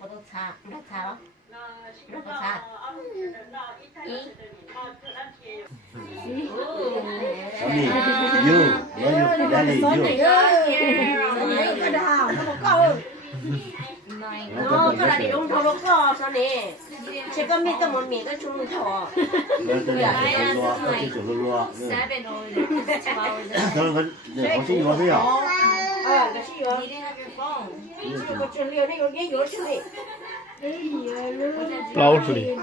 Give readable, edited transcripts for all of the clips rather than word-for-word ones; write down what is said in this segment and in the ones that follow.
có đồ xa đó nó có xa ý Sonny, you, daddy, you. cái đào nó một câu nó cái là đi đúng thầu có sao nè chỉ có biết cái món mì cái chung thầu Seven or 2 hours. có xin vô thế à? cái gì You didn't have your phone. chỉ có chuyện liệu này có cái gì chứ này Loudly.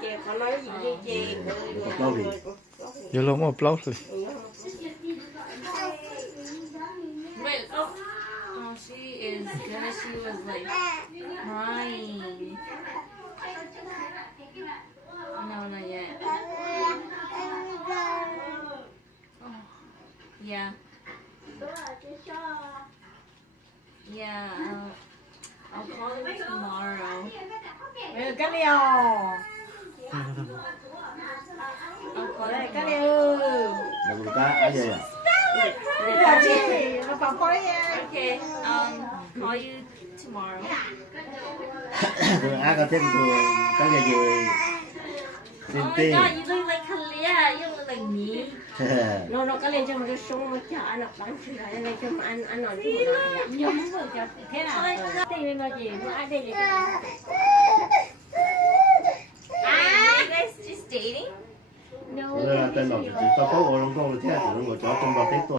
chị có nói gì chị You know more loudly. Wait, oh, she is good. She was like crying. No, not yet. Oh, yeah. Yeah, I'll call her tomorrow. cái liều I'll call her cái tomorrow. liều Là người ta ai vậy à? là gì nó còn có Okay, call you tomorrow. Rồi ai có thêm rồi cái gì Oh my tiền god, you look like Kalia. You look like me. nó cái lên cho một cái súng một chả nó bắn chữ lại lên cho mà ăn nói chứ mà nhúng rồi cho thế nào đây lên là gì nó ai đây là You guys just dating? no Rồi tên nào chỉ có phố ở trong con là thế rồi chó trong đó tết